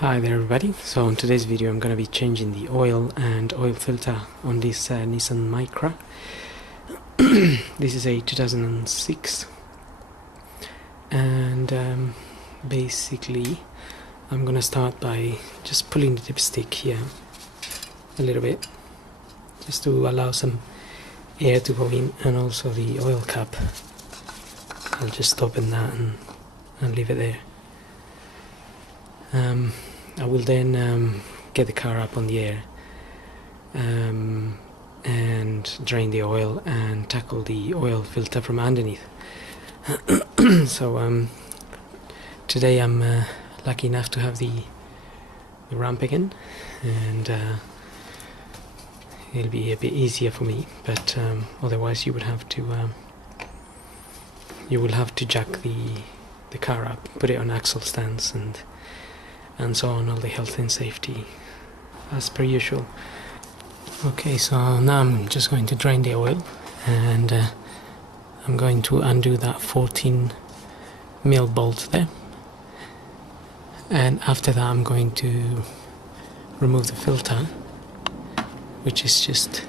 Hi there everybody, so in today's video I'm going to be changing the oil and oil filter on this Nissan Micra. This is a 2006 and basically I'm going to start by just pulling the dipstick here a little bit just to allow some air to go in, and also the oil cap. I'll just open that and leave it there. I will then get the car up on the air and drain the oil and tackle the oil filter from underneath. So today I'm lucky enough to have the ramp again, and it'll be a bit easier for me, but otherwise you will have to jack the car up, put it on axle stands and so on, all the health and safety as per usual. Okay, so now I'm just going to drain the oil, and I'm going to undo that 14mm bolt there, and after that I'm going to remove the filter, which is just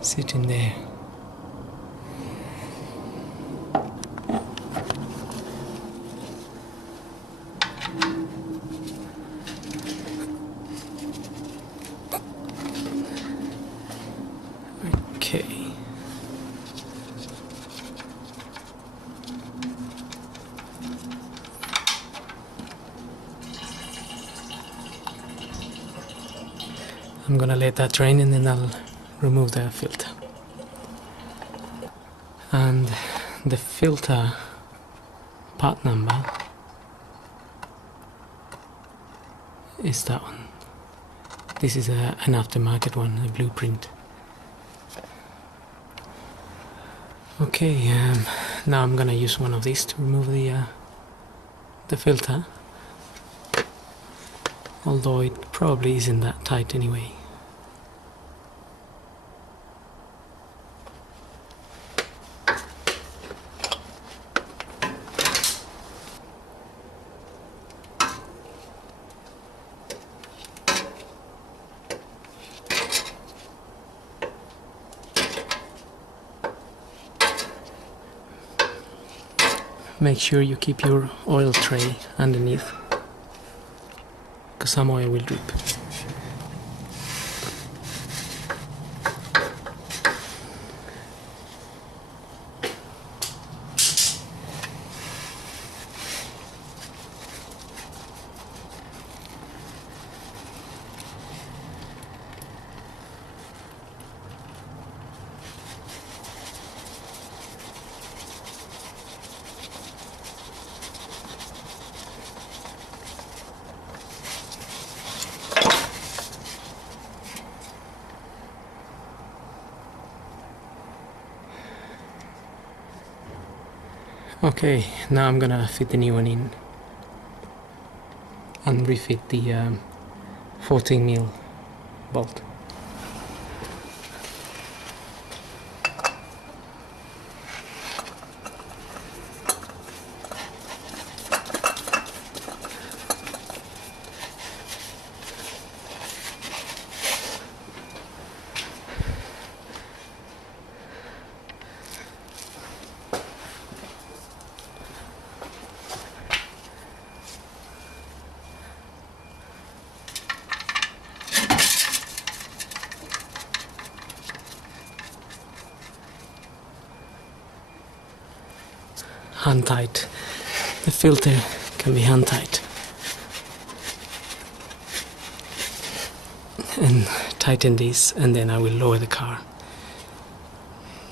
sitting there. Okay. I'm gonna let that drain and then I'll remove the filter. And the filter part number is that one. This is an aftermarket one, a blueprint. Okay, now I'm gonna use one of these to remove the filter, although it probably isn't that tight anyway. Make sure you keep your oil tray underneath, because some oil will drip. Okay, now I'm gonna fit the new one in and refit the 14mm bolt. Hand tight. The filter can be hand tight, and tighten this, and then I will lower the car.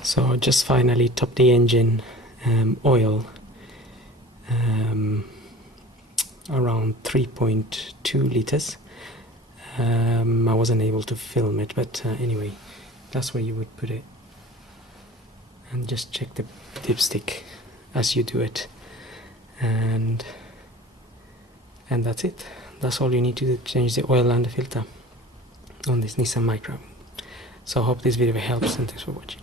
So just finally top the engine oil around 3.2 liters. I wasn't able to film it, but anyway, that's where you would put it, and just check the dipstick as you do it, and that's it. That's all you need to do to change the oil and the filter on this Nissan Micra. So I hope this video helps, and thanks for watching.